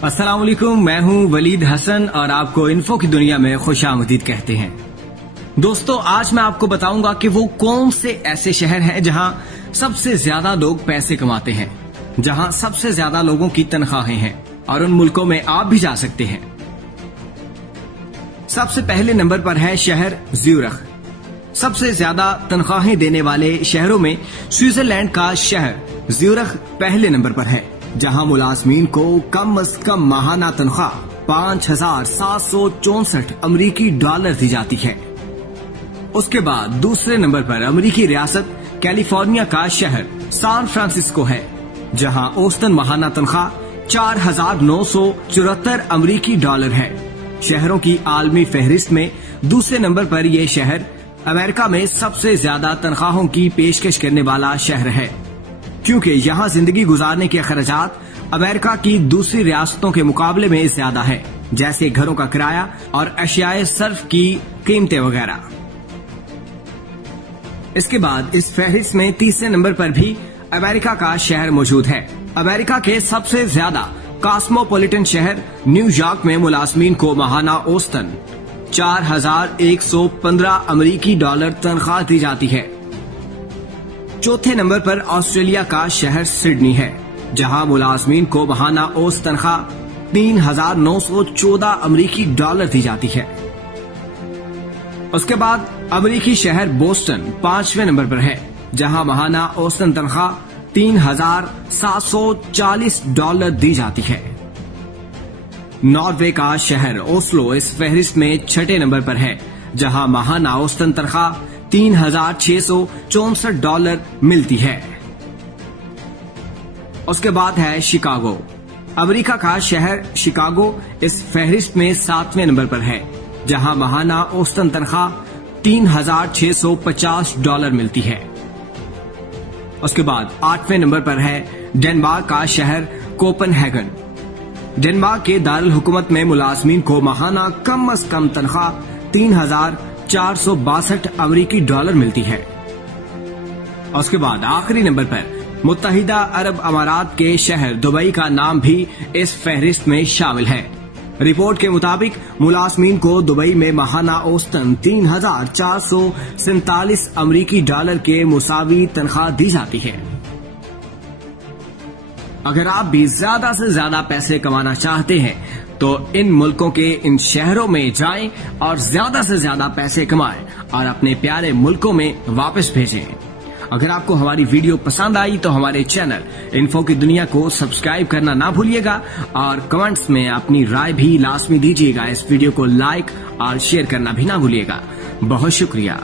अस्सलाम वालेकुम, मैं हूं वलीद हसन और आपको इन्फो की दुनिया में खुशामदीद कहते हैं। दोस्तों, आज मैं आपको बताऊंगा कि वो कौन से ऐसे शहर हैं जहां सबसे ज्यादा लोग पैसे कमाते हैं, जहां सबसे ज्यादा लोगों की तनख्वाहें हैं और उन मुल्कों में आप भी जा सकते हैं। सबसे पहले नंबर पर है शहर ज्यूरिख। सबसे ज्यादा तनख्वाहें देने वाले शहरों में स्विट्जरलैंड का शहर ज्यूरिख पहले नंबर पर है, जहां मुलाजमीन को कम से कम माहाना तनख्वाह 5,764 अमरीकी डॉलर दी जाती है। उसके बाद दूसरे नंबर पर अमरीकी रियासत कैलिफोर्निया का शहर सैन फ्रांसिस्को है, जहां औसतन माहाना तनख्वाह 4,974 अमरीकी डॉलर है। शहरों की आलमी फहरिस्त में दूसरे नंबर पर यह शहर अमेरिका में सबसे ज्यादा तनख्वाहों की पेशकश करने वाला शहर है, क्योंकि यहाँ जिंदगी गुजारने के अखराजात अमेरिका की दूसरी रियासतों के मुकाबले में ज्यादा है, जैसे घरों का किराया और अशियाए सर्फ की कीमतें वगैरह। इसके बाद इस फहरिस्त में तीसरे नंबर पर भी अमेरिका का शहर मौजूद है। अमेरिका के सबसे ज्यादा कॉस्मोपॉलिटन शहर न्यूयॉर्क में मुलाजमीन को माहाना औसतन 4,115 अमरीकी डॉलर तनख्वाह दी जाती है। चौथे नंबर पर ऑस्ट्रेलिया का शहर सिडनी है, जहां मुलाजमीन को माहाना औसत तनख्वाह 3,914 अमरीकी डॉलर दी जाती है। उसके बाद अमरीकी शहर बोस्टन 5वें नंबर पर है, जहां माहाना औसतन तनख्वाह 3,740 डॉलर दी जाती है। नॉर्वे का शहर ओस्लो इस फहरिस्त में छठे नंबर पर है, जहां माहाना औसतन तनख्वाह 3,664 डॉलर मिलती है। उसके बाद है शिकागो। अमेरिका का शहर शिकागो इस फहरिस्त में 7वें नंबर पर है, जहां माहाना औसतन तनख्वाह 3,650 डॉलर मिलती है। उसके बाद 8वें नंबर पर है डेनमार्क का शहर कोपनहेगन। डेनमार्क के दारुल हुकूमत में मुलाजमीन को माहाना कम से कम तनख्वाह 3,462 अमरीकी डॉलर मिलती है। उसके बाद आखिरी नंबर पर मुत्तहिदा अरब अमारात के शहर दुबई का नाम भी इस फहरिस्त में शामिल है। रिपोर्ट के मुताबिक मुलाजमीन को दुबई में माहाना औसतन 3,447 अमरीकी डॉलर के मुसावी तनख्वाह दी जाती है। अगर आप भी ज्यादा से ज्यादा पैसे कमाना चाहते हैं तो इन मुल्कों के इन शहरों में जाएं और ज्यादा से ज्यादा पैसे कमाएं और अपने प्यारे मुल्कों में वापस भेजें। अगर आपको हमारी वीडियो पसंद आई तो हमारे चैनल इन्फो की दुनिया को सब्सक्राइब करना ना भूलिएगा और कमेंट्स में अपनी राय भी लाजमी दीजिएगा। इस वीडियो को लाइक और शेयर करना भी ना भूलिएगा। बहुत शुक्रिया।